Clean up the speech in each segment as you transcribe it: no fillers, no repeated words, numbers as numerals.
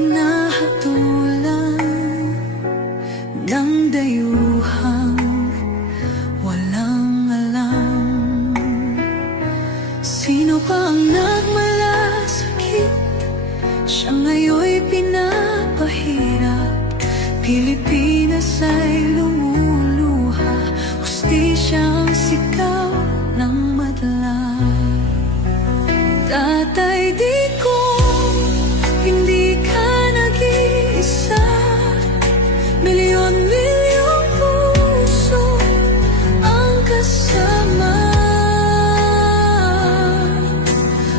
hinahatulan ng dayuhang walang alam. Sino pa ang nagmalasakit? Siya ngayon'y pinapahirap. Pilipinas ay lumuluha, hustisyang sigaw ng madla. Tatay, di ko hindi ka nag-iisa. Milyon-milyong puso ang kasama.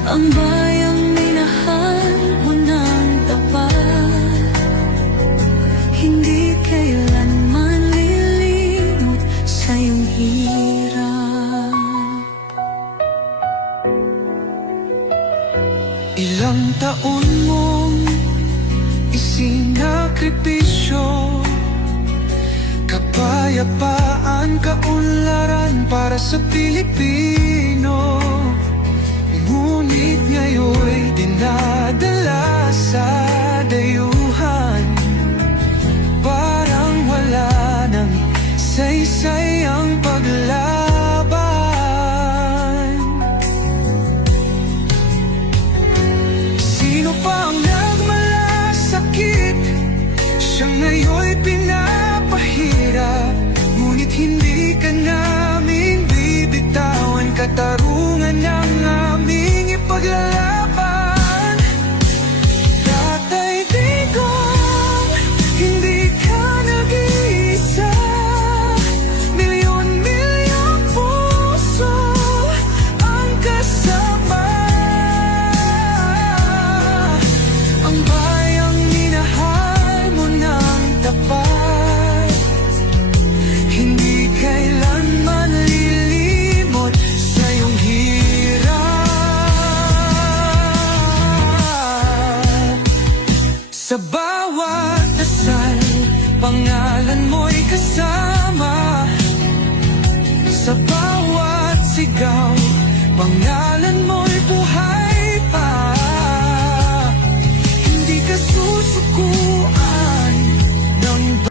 Ang bayang minahal mo ng tapat, hindi kailanman lilimot sa iyong hirap. Ilang taon mong isinakripisyo, kapayapaan, kaunlaran para sa Pilipino. Ngunit ngayon'y dinadala sa dayuhan, parang wala nang saysay ang paglaban. Sino pa ang nagmalasakit? Siya ngayon'y pinapahirap. Ngunit hindi ka namin bibitawan, katarungan ng aming ipaglalaban. Tatay Digong, hindi ka nag-iisa. Milyon-milyong puso ang kasama. Ang bayang minahal mo ng tapat, hindi kailanman lilimot sa iyong hirap. Sa bawat dasal, pangalan mo'y kasama. Sa bawat sigaw, pangalan mo'y buhay pa. Hindi ka susuko